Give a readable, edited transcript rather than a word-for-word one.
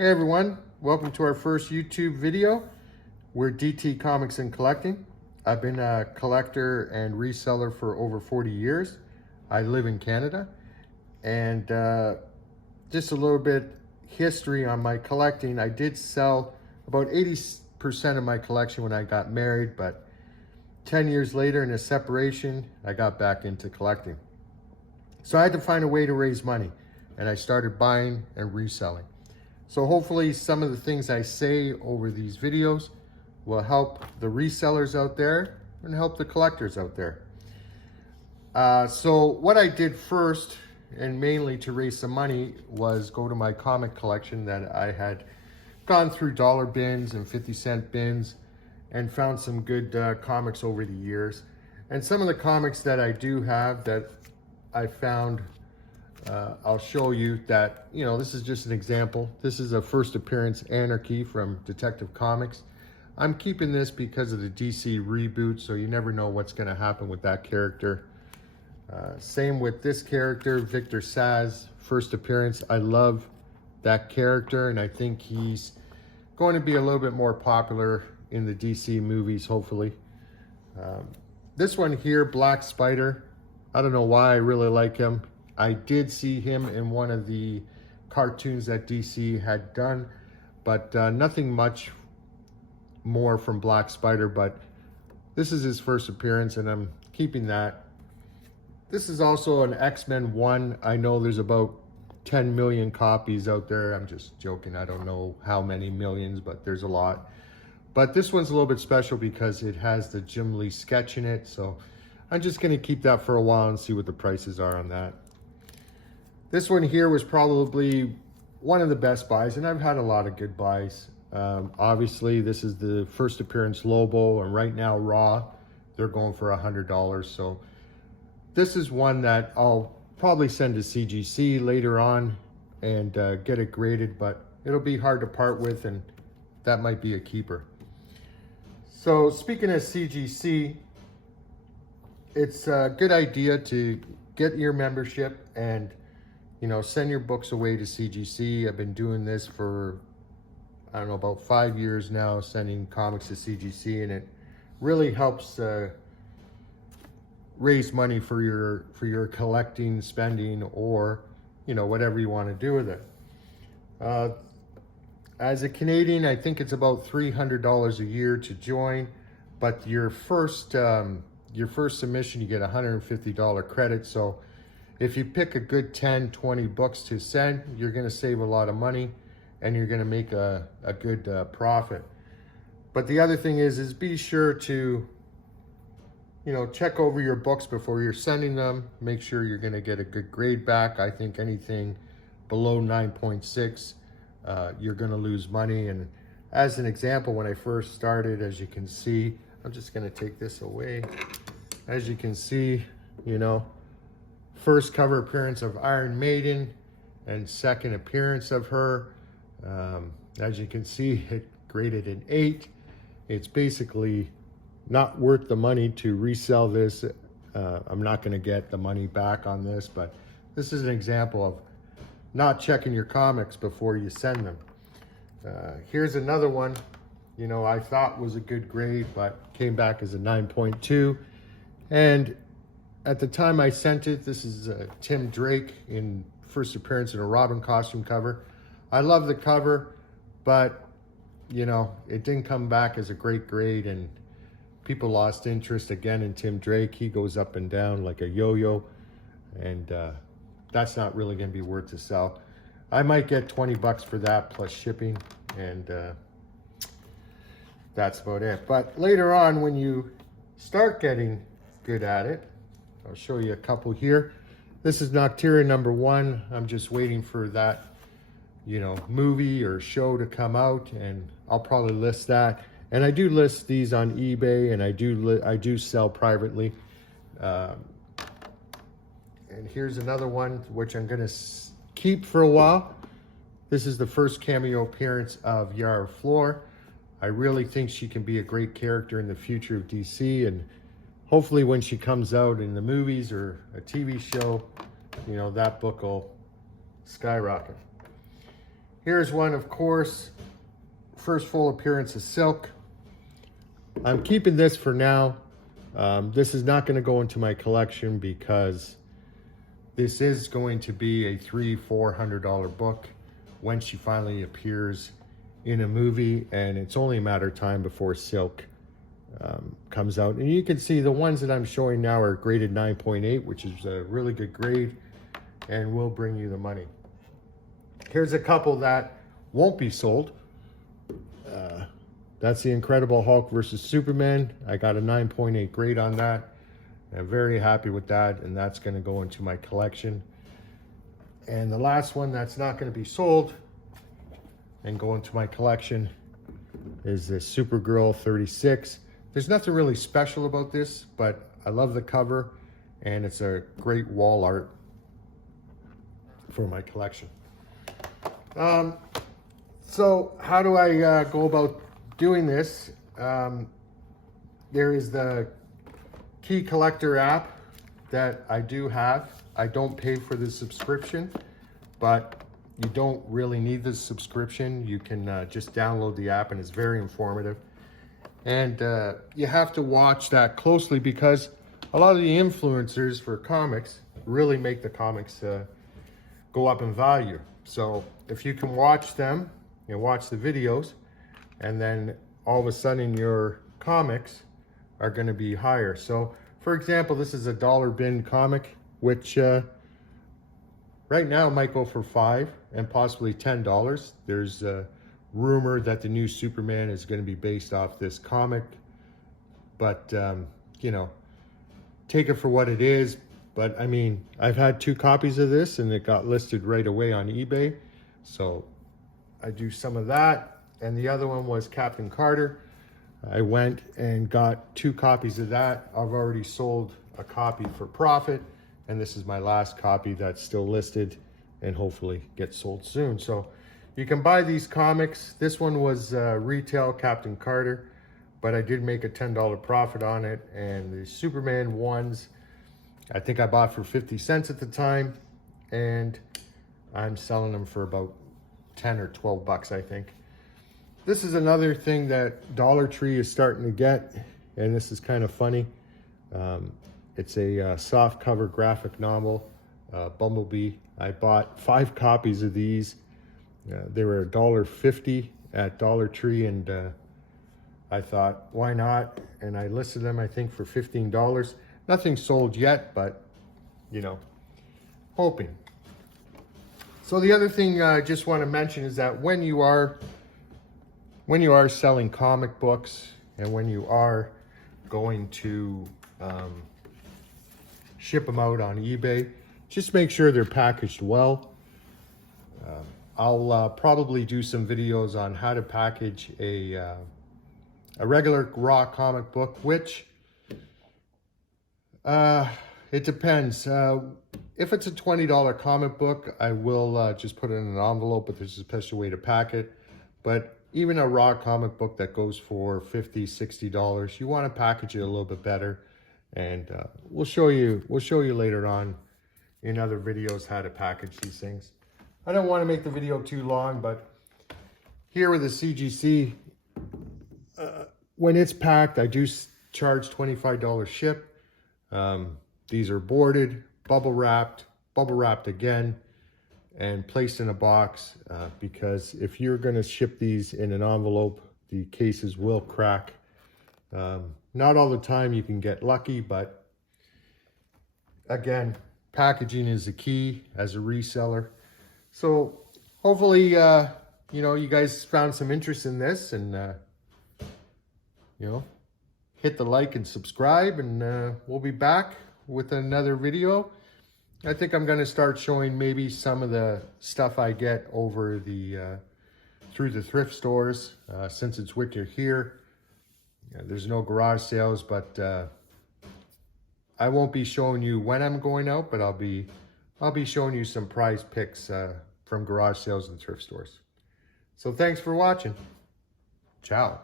Hey everyone, welcome to our first YouTube video. We're DT Comics and Collecting. I've been a collector and reseller for over 40 years. I live in Canada, and just a little bit history on my collecting. I did sell about 80% of my collection when I got married, but 10 years later in a separation, I got back into collecting. So I had to find a way to raise money, and I started buying and reselling. So hopefully some of the things I say over these videos will help the resellers out there and help the collectors out there. So what I did first, and mainly to raise some money, was go to my comic collection that I had gone through dollar bins and 50-cent bins and found some good comics over the years. And some of the comics that I do have that I found, I'll show you that, this is just an example. This is a first appearance Anarchy from Detective Comics. I'm keeping this because of the DC reboot, so you never know what's going to happen with that character. Same with this character, Victor Zsasz, first appearance. I love that character, and I think he's going to be a little bit more popular in the DC movies, hopefully. This one here, Black Spider. I don't know why I really like him. I did see him in one of the cartoons that DC had done, but nothing much more from Black Spider, but this is his first appearance and I'm keeping that. This is also an X-Men 1. I know there's about 10 million copies out there. I'm just joking. I don't know how many millions, but there's a lot. But this one's a little bit special because it has the Jim Lee sketch in it, so I'm just going to keep that for a while and see what the prices are on that. This one here was probably one of the best buys, and I've had a lot of good buys. Obviously, this is the first appearance Lobo, and right now Raw, they're going for $100. So this is one that I'll probably send to CGC later on and get it graded, but it'll be hard to part with, and that might be a keeper. So speaking of CGC, it's a good idea to get your membership and send your books away to CGC. I've been doing this for, I don't know, about 5 years now, sending comics to CGC, and it really helps raise money for your collecting, spending, or whatever you want to do with it. As a Canadian, I think it's about $300 a year to join, but your first submission, you get $150 credit. So if you pick a good 10, 20 books to send, you're going to save a lot of money and you're going to make a good profit. But the other thing is be sure to, check over your books before you're sending them. Make sure you're going to get a good grade back. I think anything below 9.6, you're going to lose money. And as an example, when I first started, as you can see, I'm just going to take this away. As you can see, first cover appearance of Iron Maiden and second appearance of her. As you can see, it graded an 8. It's basically not worth the money to resell this. I'm not going to get the money back on this, but this is an example of not checking your comics before you send them. Here's another one, I thought was a good grade, but came back as a 9.2. And at the time I sent it, this is Tim Drake in first appearance in a Robin costume cover. I love the cover, but it didn't come back as a great grade, and people lost interest again in Tim Drake. He goes up and down like a yo-yo, and that's not really going to be worth to sell. I might get 20 bucks for that plus shipping, and that's about it. But later on, when you start getting good at it, I'll show you a couple here. This is Nocteria #1. I'm just waiting for that, movie or show to come out, and I'll probably list that. And I do list these on eBay, and I do sell privately. And here's another one, which I'm going to keep for a while. This is the first cameo appearance of Yara Flor. I really think she can be a great character in the future of DC, and hopefully when she comes out in the movies or a TV show, that book will skyrocket. Here's one, of course, first full appearance of Silk. I'm keeping this for now. This is not going to go into my collection because this is going to be a $300-400 book when she finally appears in a movie, and it's only a matter of time before Silk comes out. And you can see the ones that I'm showing now are graded 9.8, which is a really good grade and will bring you the money. Here's a couple that won't be sold. That's the Incredible Hulk versus Superman. I got a 9.8 grade on that. I'm very happy with that, and that's going to go into my collection. And the last one that's not going to be sold and go into my collection is this Supergirl 36. There's nothing really special about this, but I love the cover, and it's a great wall art for my collection. So how do I go about doing this? There is the Key Collector app that I do have. I don't pay for the subscription, but you don't really need the subscription. You can just download the app, and it's very informative. And you have to watch that closely because a lot of the influencers for comics really make the comics go up in value. So if you can watch them, you know, watch the videos, and then all of a sudden your comics are going to be higher. So for example, this is a dollar bin comic, which right now might go for $5 and possibly $10. There's a rumor that the new Superman is going to be based off this comic, but you know, take it for what it is. But I mean, I've had 2 copies of this and it got listed right away on eBay, so I do some of that. And the other one was Captain Carter. I went and got 2 copies of that. I've already sold a copy for profit, and this is my last copy that's still listed and hopefully gets sold soon. So you can buy these comics. This one was retail Captain Carter, but I did make a $10 profit on it. And the Superman ones, I think I bought for 50 cents at the time, and I'm selling them for about 10 or 12 bucks, I think. This is another thing that Dollar Tree is starting to get, and this is kind of funny. It's a soft cover graphic novel, Bumblebee. I bought 5 copies of these. They were $1.50 at Dollar Tree, and I thought, why not? And I listed them, I think, for $15. Nothing sold yet, but, you know, hoping. So the other thing I just want to mention is that when you are selling comic books and when you are going to ship them out on eBay, just make sure they're packaged well. I'll probably do some videos on how to package a regular raw comic book, which it depends. If it's a $20 comic book, I will just put it in an envelope, but there's a special way to pack it. But even a raw comic book that goes for $50, $60, you want to package it a little bit better. And we'll show you later on in other videos how to package these things. I don't want to make the video too long, but here with the CGC, when it's packed, I do charge $25 ship. These are boarded, bubble wrapped again, and placed in a box, because if you're going to ship these in an envelope, the cases will crack. Not all the time you can get lucky, but again, packaging is the key as a reseller. So hopefully, you know, you guys found some interest in this, and you know, hit the like and subscribe, and we'll be back with another video. I think I'm going to start showing maybe some of the stuff I get over the through the thrift stores, since it's winter here. There's no garage sales, but I won't be showing you when I'm going out, but I'll be showing you some prize picks from garage sales and thrift stores. So thanks for watching. Ciao.